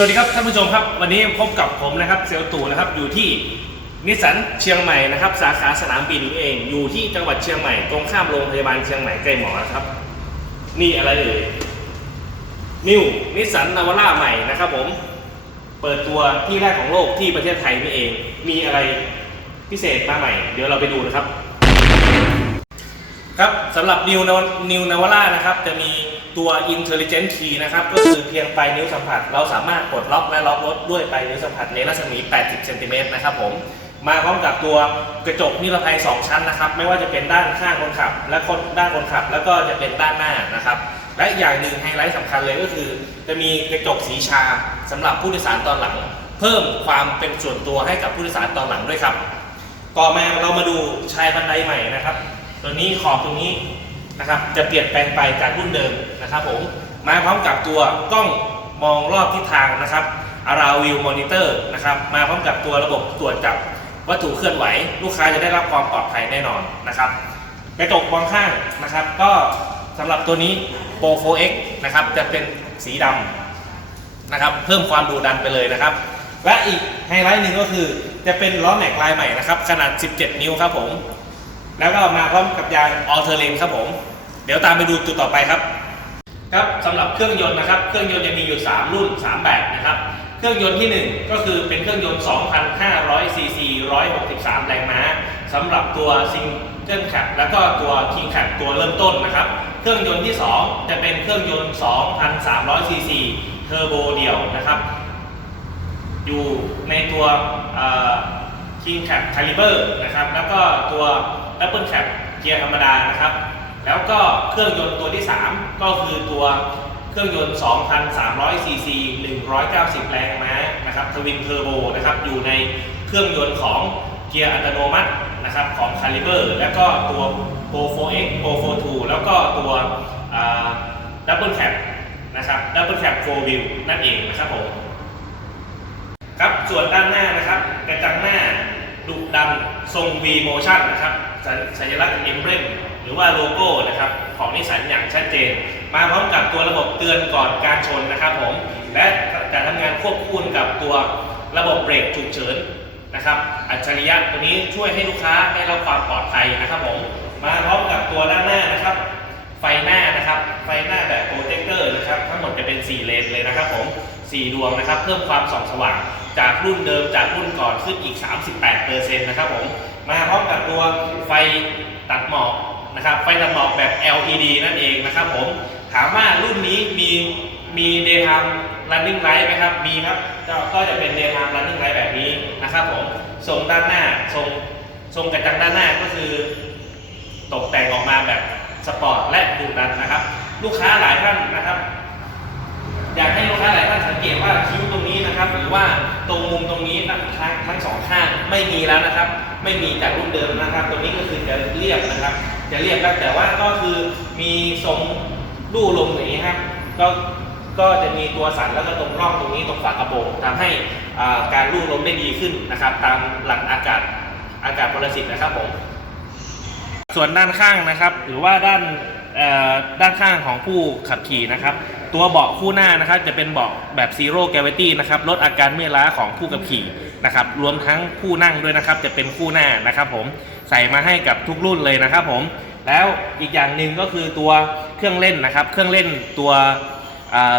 สวัสดีครับท่านผู้ชมครับ วันนี้พบกับผมนะครับเซลตู่นะครับอยู่ที่นิสสันเชียงใหม่นะครับ สาขาสนามบินเองอยู่ที่จังหวัดเชียงใหม่ตรงข้ามโรงพยาบาลเชียงใหม่ใกล้หมอนะครับ นี่อะไรเอ่ยนิวนิสสันนาวาร่าใหม่นะครับผมเปิดตัวที่แรกของโลกที่ประเทศไทยนี่เอง มีอะไรพิเศษมาใหม่ เดี๋ยวเราไปดูนะครับ ครับสำหรับ New Nav- New Navara นะครับจะมี ตัว Intelligent Key นะครับ ก็คือเพียงปลายนิ้วสัมผัส เราสามารถปลดล็อกและล็อกรถด้วยปลายนิ้วสัมผัสในรัศมี 80เซนติเมตรนะครับผมมาพร้อมกับตัวกระจกนิรภัย 2 ชั้นนะครับ ไม่ว่าจะเป็นด้านข้างคนขับ และคนด้านคนขับ แล้วก็จะเป็นด้านหน้านะครับ และอีกอย่างหนึ่งไฮไลท์สำคัญเลยก็คือ จะมีกระจกสีชาสำหรับผู้โดยสารตอนหลัง เพิ่มความเป็นส่วนตัวให้กับผู้โดยสารตอนหลังด้วยครับ ต่อมาเรามาดูชายบันไดใหม่นะครับ ตัวนี้ขอบตรงนี้ นะครับจะเปลี่ยนแปลงไปจากรุ่นเดิมนะครับผมมาพร้อมกับตัวกล้องมองรอบทิศทางนะครับ Around View Monitor นะครับมาพร้อมกับตัวระบบตรวจจับวัตถุเคลื่อนไหว ลูกค้าจะได้รับความปลอดภัยแน่นอนนะครับกระจกมองข้างนะครับ ก็สำหรับตัวนี้ Pro 4X นะครับจะเป็นสีดำนะครับเพิ่มความดุดันไปเลยนะครับ และอีกไฮไลท์หนึ่งก็คือจะเป็นล้อแม็กลายใหม่นะครับขนาด 17 นิ้วครับผม แล้วก็มาพร้อมกับยางออเทอร์เลนครับผม เดี๋ยวตามไปดูจุดต่อไปครับ ครับสำหรับเครื่องยนต์นะครับ เครื่องยนต์จะมีอยู่ 3 รุ่น 3 แบบนะครับ เครื่องยนต์ที่ 1 ก็คือเป็นเครื่องยนต์ 2,500 ซีซี 163 แรงม้าสำหรับตัวซิงเกิลแคปแล้วก็ตัวคิงแคปตัวเริ่มต้นนะครับ เครื่องยนต์ที่ 2 จะเป็นเครื่องยนต์ 2,300 ซีซีเทอร์โบเดี่ยวนะครับ อยู่ในตัวคิงแคปคาลิเบอร์นะครับ แล้วก็ตัว Apple Cap เกียร์ธรรมดานะครับ แล้วก็เครื่องยนต์ตัวที่ 3 ก็คือตัวเครื่องยนต์ 2,300ซีซี190 แรงม้านะครับทวินเทอร์โบนะครับ อยู่ในเครื่องยนต์ของเกียร์อัตโนมัตินะครับของคาลิเบอร์แล้วก็ตัว Pro 4X Pro 42แล้วก็ตัวดับเบิลแคปนะครับดับเบิลแคป4 Wheel นั่นเองนะครับผมครับส่วนด้านหน้านะครับกระจังหน้าดุดันทรง V motion นะครับ สัญสัญลักษณ์ emblem หรือว่าโลโก้นะครับของนิสสันอย่างชัดเจน มาพร้อมกับตัวระบบเตือนก่อนการชนนะครับผมและจะทำงานควบคู่กับตัวระบบเบรกฉุกเฉินนะครับอัจฉริยะตัวนี้ช่วยให้ลูกค้าได้รับความปลอดภัยนะครับผมมาพร้อมกับตัวด้านหน้านะครับ ไฟหน้านะครับไฟหน้าแบบโปรเจคเตอร์นะครับทั้งหมดจะเป็น 4 เลนเลยนะครับผม4ดวงนะครับ เพิ่มความส่องสว่างจากรุ่นเดิมจากรุ่นก่อนขึ้นอีก 38%นะครับผม มาพร้อมกับตัวไฟตัดหมอกนะครับ ไฟตัดหมอกแบบ LED นั่นเองนะครับผม ถามว่ารุ่นนี้มีมี daytime running light ไหมครับ มีครับ ก็จะเป็น daytime running light แบบนี้นะครับผม ทรงด้านหน้า ทรงทรงกระจังด้านหน้าก็คือ ตกแต่งออกมาแบบสปอร์ตและดุดันนะครับ ลูกค้าหลายท่านนะครับ อยากให้ลูกค้าหลายท่านสังเกตว่าคิ้วตรงนี้นะครับหรือว่าตรงมุมตรงนี้นะทั้งทั้งสองข้างไม่มีแล้วนะครับ ไม่มีจากรุ่นเดิมนะครับ ตรงนี้ก็คือจะเรียบนะครับ จะเรียบแล้วแต่ว่าก็คือมีทรงลู่ลมอย่างนี้ครับก็ก็จะมีตัวสันแล้วก็ตรงร่องตรงนี้ตรงฝากระโปรงทำให้การลู่ลมได้ดีขึ้นนะครับ ตามหลักอากาศอากาศพลสิตนะครับผมส่วนด้านข้างนะครับ หรือว่าด้านด้านข้างของผู้ขับขี่นะครับ ตัวเบาะคู่หน้านะครับจะเป็นเบาะแบบซีโร่แกร v ตี้นะครับลดอาการเมื่อยล้าของผู้ขับขี่นะครับรวมทั้งผู้นั่งด้วยนะครับจะเป็นคู่หน้านะครับผมใส่มาให้กับทุกรุ่นเลยนะครับผมแล้วอีกอย่างหนึ่งก็คือตัวเครื่องเล่นนะครับ เครื่องเล่นตัว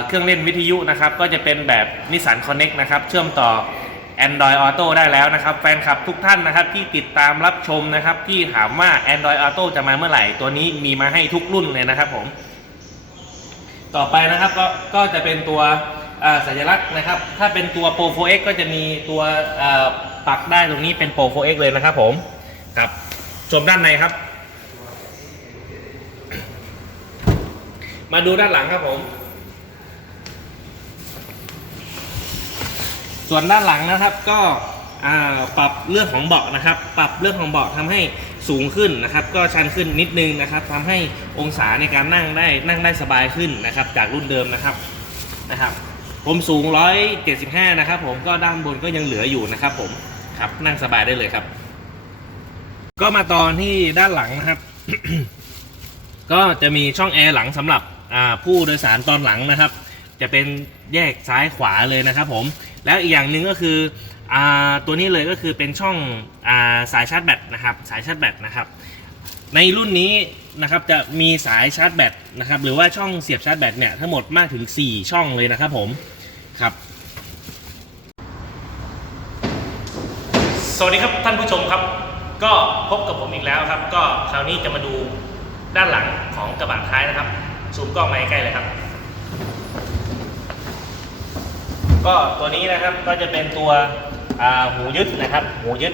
เครื่องเล่นวิทยุนะครับก็จะเป็นแบบนิสสันคอนเน็กนะครับเชื่อมต่อ Android Auto ได้แล้วนะครับ แฟนคลับทุกท่านนะครับที่ติดตามรับชมนะครับที่ถามว่า Android Auto จะมาเมื่อไหร่ตัวนี้มีมาให้ทุกรุ่นเลยนะครับผม ต่อไปนะครับก็ก็จะเป็นตัวสัญลักษณ์นะครับ ถ้าเป็นตัว Pro 4X ก็จะมีตัวปักได้ตรงนี้เป็น Pro 4X เลยนะครับผมครับชมด้านในครับ มาดูด้านหลังครับผม ส่วนด้านหลังนะครับก็ปรับเรื่องของเบาะนะครับ ปรับเรื่องของเบาะทำให้ สูงขึ้นนะครับ ก็ชันขึ้นนิดนึงนะครับทำให้องศาในการนั่งได้นั่งได้สบายขึ้นนะครับ จากรุ่นเดิมนะครับนะครับ ผมสูง 175 นะครับ ผมก็ด้านบนก็ยังเหลืออยู่นะครับ ผมครับนั่งสบายได้เลยครับ ก็มาตอนที่ด้านหลังนะครับ ก็จะมีช่องแอร์หลังสำหรับผู้โดยสารตอนหลังนะครับ จะเป็นแยกซ้ายขวาเลยนะครับ ผมแล้วอีกอย่างหนึ่งก็คือ ตัวนี้เลยก็คือเป็นช่องอาสายชาร์จแบตนะครับสายชาร์จแบตนะครับในรุ่นนี้นะครับจะมีสายชาร์จแบตนะครับหรือว่าช่องเสียบชาร์จแบตเนี่ยทั้งหมดมากถึง 4 ช่องเลยนะครับผมครับสวัสดีครับท่านผู้ชมครับ ก็พบกับผมอีกแล้วครับ ก็คราวนี้จะมาดูด้านหลังของกระบะท้ายนะครับซูมกล้องมาใกล้เลยครับ ก็ตัวนี้นะครับก็จะเป็นตัว หูยึดนะครับ หูยึด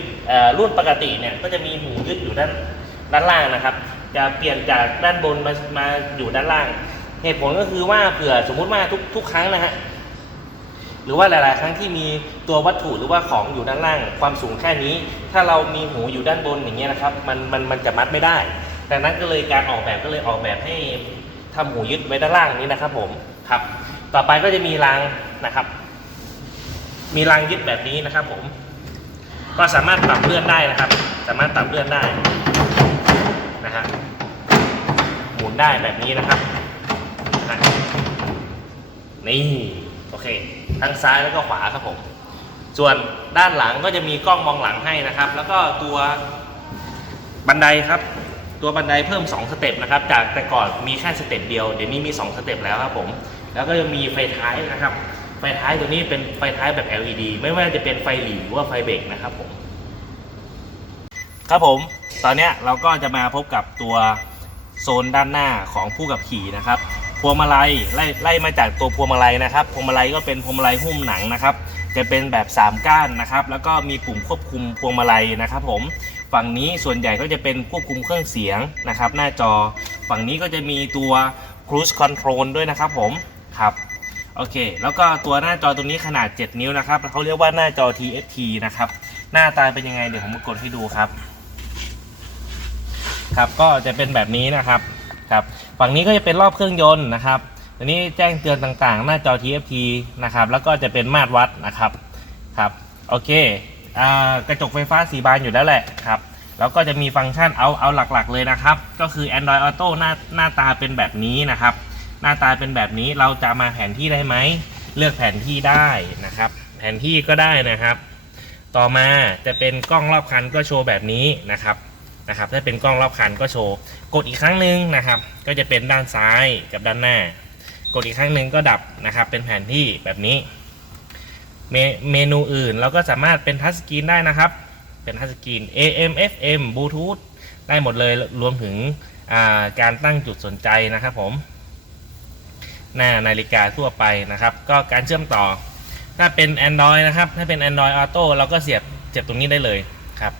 รุ่นปกติเนี่ยก็จะมีหูยึดอยู่ด้านด้านล่างนะครับ จะเปลี่ยนจากด้านบนมามาอยู่ด้านล่าง เหตุผลก็คือว่าเผื่อสมมุติว่าทุกทุกครั้งนะฮะหรือว่าหลาย ๆ ครั้งที่มีตัววัตถุหรือว่าของอยู่ด้านล่าง ความสูงแค่นี้ ถ้าเรามีหูอยู่ด้านบนอย่างเงี้ยนะครับมันมันมันจะมัดไม่ได้ดังนั้นก็เลยการออกแบบก็เลยออกแบบให้ทำหูยึดไว้ด้านล่างนี้นะครับ ผมครับ ต่อไปก็จะมีรางนะครับ มีรางยึดแบบนี้นะครับผมก็สามารถปรับเลื่อนได้นะครับ สามารถปรับเลื่อนได้นะฮะหมุนได้แบบนี้นะครับนะนี่โอเค ทั้งซ้ายแล้วก็ขวาครับผม ส่วนด้านหลังก็จะมีกล้องมองหลังให้นะครับ แล้วก็ตัวบันไดครับ ตัวบันไดเพิ่ม 2 สเต็ปนะครับ จากแต่ก่อนมีแค่สเต็ปเดียว เดี๋ยวนี้มี 2 สเต็ปแล้วครับผม แล้วก็จะมีไฟท้ายนะครับ ไฟท้ายตัวนี้เป็นไฟท้ายแบบ LED ไม่ว่าจะเป็นไฟหลีหรือว่าไฟเบรกนะครับผม ครับผม ตอนนี้เราก็จะมาพบกับตัวโซนด้านหน้าของผู้ขับขี่นะครับ พวงมาลัยไล่ไล่มาจากตัวพวงมาลัยนะครับ พวงมาลัยก็เป็นพวงมาลัยหุ้มหนังนะครับ จะเป็นแบบ 3 ก้านนะครับ แล้วก็มีปุ่มควบคุมพวงมาลัยนะครับ ผม ฝั่งนี้ส่วนใหญ่ก็จะเป็นควบคุมเครื่องเสียงนะครับ หน้าจอ ฝั่งนี้ก็จะมีตัว cruise control ด้วยนะครับ ผม ครับ โอเค แล้วก็ตัวหน้าจอตัวนี้ขนาด 7 นิ้วนะครับเขาเรียกว่าหน้าจอ TFT นะครับ หน้าตาเป็นยังไงเดี๋ยวผมมากดให้ดูครับ ครับก็จะเป็นแบบนี้นะครับครับฝั่งนี้ก็จะเป็นรอบเครื่องยนต์นะครับตัวนี้แจ้งเตือนต่างๆ หน้าจอ TFT นะครับ แล้วก็จะเป็นมาตรวัดนะครับครับโอเคอ่ากระจกไฟฟ้าสีบานอยู่แล้วแหละครับแล้วก็จะมีฟังก์ชันเอาเอาหลักๆเลยนะครับ ก็คือ Android Auto หน้าหน้าตาเป็นแบบนี้นะครับ น้าตาเป็นแบบนี้เราจะมาแผนที่ได้ไหม เลือกแผนที่ได้นะครับ แผนที่ก็ได้นะครับ ต่อมาจะเป็นกล้องรอบคันก็โชว์แบบนี้นะครับนะครับ ถ้าเป็นกล้องรอบคันก็โชว์ กดอีกครั้งหนึ่งนะครับ ก็จะเป็นด้านซ้ายกับด้านหน้า กดอีกครั้งหนึ่งก็ดับนะครับ เป็นแผนที่แบบนี้ เมเมนูอื่นเราก็สามารถเป็นทัชสกรีนได้นะครับ เป็นทัชสกรีน AM FM Bluetooth ได้หมดเลยรวมถึงาการตั้งจุดสนใจนะครับผม หน้านาฬิกาทั่วไปนะครับ ก็การเชื่อมต่อ ถ้าเป็น Android นะครับ ถ้าเป็น Android Auto เราก็เสียบเสียบตรงนี้ได้เลยครับ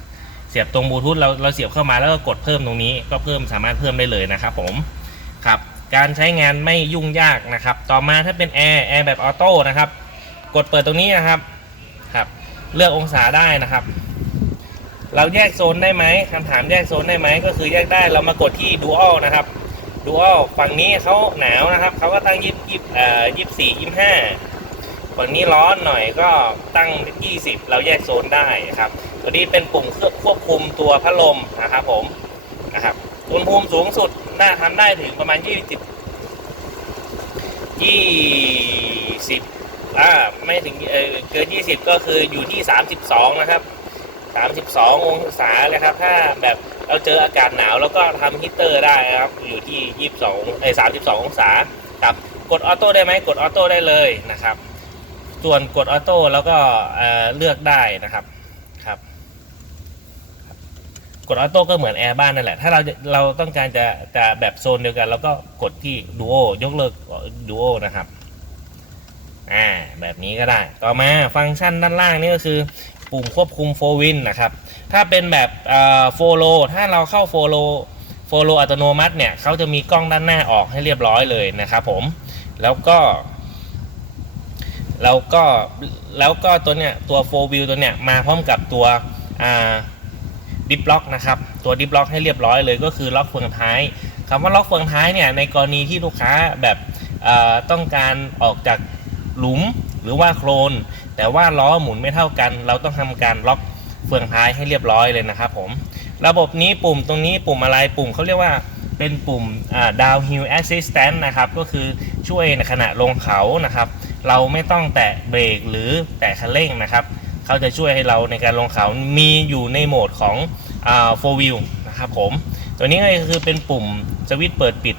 เสียบตรงบลูทูธเราเราเสียบเข้ามาแล้วก็กดเพิ่มตรงนี้ ก็เพิ่มสามารถเพิ่มได้เลยนะครับผมครับการใช้งานไม่ยุ่งยากนะครับ ต่อมาถ้าเป็นแอร์แอร์แบบออโต้นะครับ กดเปิดตรงนี้นะครับครับเลือกองศาได้นะครับ เราแยกโซนได้ไหมคำถามแยกโซนได้ไหมก็คือแยกได้เรามากดที่ Dual นะครับ Dual ฝั่งนี้เขาหนาวนะครับเขาก็ตั้งยี่สิบเอ่อยี่สี่ยี่ห้าฝั่งนี้ร้อนหน่อยก็ตั้ง 20 เราแยกโซนได้ครับ ตัวนี้เป็นปุ่มควบคุมตัวพัดลมนะครับผมนะครับอุณหภูมิสูงสุดน่าทำได้ถึงประมาณ 20 20อ่าไม่ถึงเออเกิน 20 ก็คืออยู่ที่ 32 นะครับ 32 องศาเลยครับ ถ้าแบบ เราเจออากาศหนาวแล้วก็ทำฮีตเตอร์ได้ครับ อยู่ที่ 22เอ้ย32 องศาครับกดออโต้ได้ไหมกดออโต้ได้เลยนะครับ ส่วนกดออโต้แล้วก็เเลือกได้นะครับครับ กดออโต้ก็เหมือนแอร์บ้านนั่นแหละ ถ้าเราเราต้องการจะจะแบบโซนเดียวกัน แล้วก็กดที่ดูโอยกเลิกดูโอนะครับอ่าแบบนี้ก็ได้ ต่อมาฟังก์ชันด้านล่างนี่ก็คือ ปุ่มควบคุมโฟวินนะครับ ถ้าเป็นแบบโฟโลถ้าเราเข้าโฟโลโฟโลอัตโนมัติเนี่ยเขาจะมีกล้องด้านหน้าออกให้เรียบร้อยเลยนะครับผมแล้วก็แล้วก็แล้วก็ตัวเนี้ยตัวโฟวิวตัวเนี้ยมาพร้อมกับตัวดิฟล็อกนะครับตัวดิฟล็อกให้เรียบร้อยเลยก็คือล็อกเฟืองท้ายคำว่าล็อกเฟืองท้ายเนี่ยในกรณีที่ลูกค้าแบบต้องการออกจากหลุมหรือว่าโคลน แต่ว่าล้อหมุนไม่เท่ากัน เราต้องทำการล็อก เฟืองท้ายให้เรียบร้อยเลยนะครับผม ระบบนี้ปุ่มตรงนี้ปุ่มอะไรปุ่มเขาเรียกว่าเป็นปุ่มอ่า downhill assistant นะครับ ก็คือช่วยในขณะลงเขานะครับ เราไม่ต้องแตะเบรกหรือแตะคันเร่งนะครับ เขาจะช่วยให้เราในการลงเขามีอยู่ในโหมดของอ่า four wheel นะครับผม ตัวนี้ก็คือเป็นปุ่มสวิตช์เปิดปิด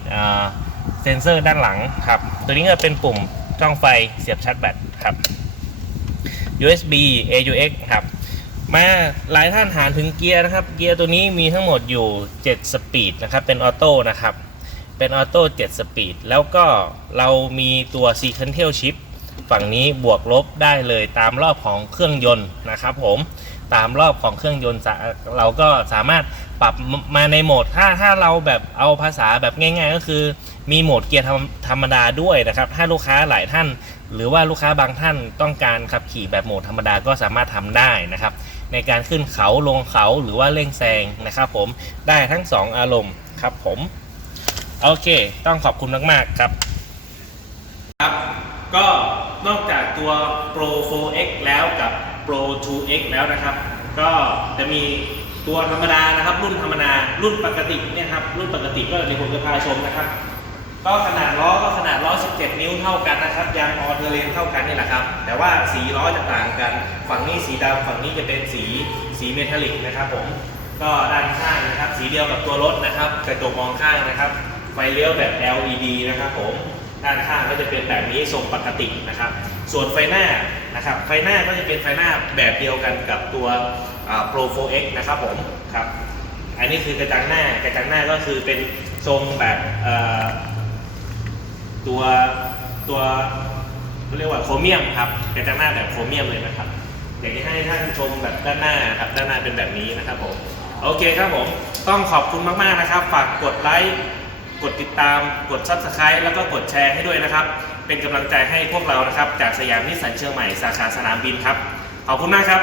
เซนเซอร์ด้านหลังครับ ตัวนี้ก็เป็นปุ่มช่องไฟเสียบชาร์จแบตครับ USB AUX ครับ มาหลายท่านถามถึงเกียร์นะครับ เกียร์ตัวนี้มีทั้งหมดอยู่ 7 สปีดนะครับ เป็นออโต้นะครับ เป็นออโต้ 7 สปีด แล้วก็เรามีตัว sequential shift ฝั่งนี้บวกลบได้เลยตามรอบของเครื่องยนต์นะครับผมตามรอบของเครื่องยนต์เราก็สามารถปรับมาในโหมดถ้าถ้าเราแบบเอาภาษาแบบง่าย ๆ ก็คือ มีโหมดเกียร์ธรรมดาด้วยนะครับ ถ้าลูกค้าหลายท่าน หรือว่าลูกค้าบางท่านต้องการขับขี่แบบโหมดธรรมดาก็สามารถทำได้นะครับ ในการขึ้นเขาลงเขาหรือว่าเร่งแซงนะครับผมได้ทั้ง 2 อารมณ์ครับผมโอเค ต้องขอบคุณมาก ๆ ครับครับ ก็นอกจากตัว Pro 4X แล้วกับ Pro 2X แล้วนะครับ ก็จะมีตัวธรรมดานะครับ รุ่นธรรมดารุ่นปกติเนี่ยครับรุ่นปกติก็เดี๋ยวผมจะพาชมนะครับ ก็ขนาดล้อก็ขนาดล้อ 17 นิ้วเท่ากันนะครับยางออเทอร์เลนเท่ากันนี่แหละครับ แต่ว่าสีล้อจะต่างกัน ฝั่งนี้สีดำฝั่งนี้จะเป็นสีสีเมทัลลิกนะครับผมก็ด้านข้างนะครับ สีเดียวกับตัวรถนะครับกระจกมองข้างนะครับไฟเลี้ยวแบบ LED นะครับผมด้านข้างก็จะเป็นแบบนี้ทรงปกตินะครับ ส่วนไฟหน้านะครับไฟหน้าก็จะเป็นไฟหน้าแบบเดียวกันกับตัว Pro 4X นะครับผมครับอันนี้คือกระจังหน้ากระจังหน้าก็คือเป็นทรงแบบ ตัวตัวเขาเรียกว่าโครเมียมครับเป็นด้านหน้าแบบโครเมียมเลยนะครับอยากจะให้ท่านชมแบบด้านหน้าครับด้านหน้าเป็นแบบนี้นะครับผมโอเคครับผมต้องขอบคุณมากๆนะครับ ฝากกดไลค์กดติดตามกด subscribe แล้วก็กดแชร์ให้ด้วยนะครับ เป็นกำลังใจให้พวกเรานะครับ จากสยามนิสสันเชียงใหม่สาขาสนามบินครับ ขอบคุณมากครับ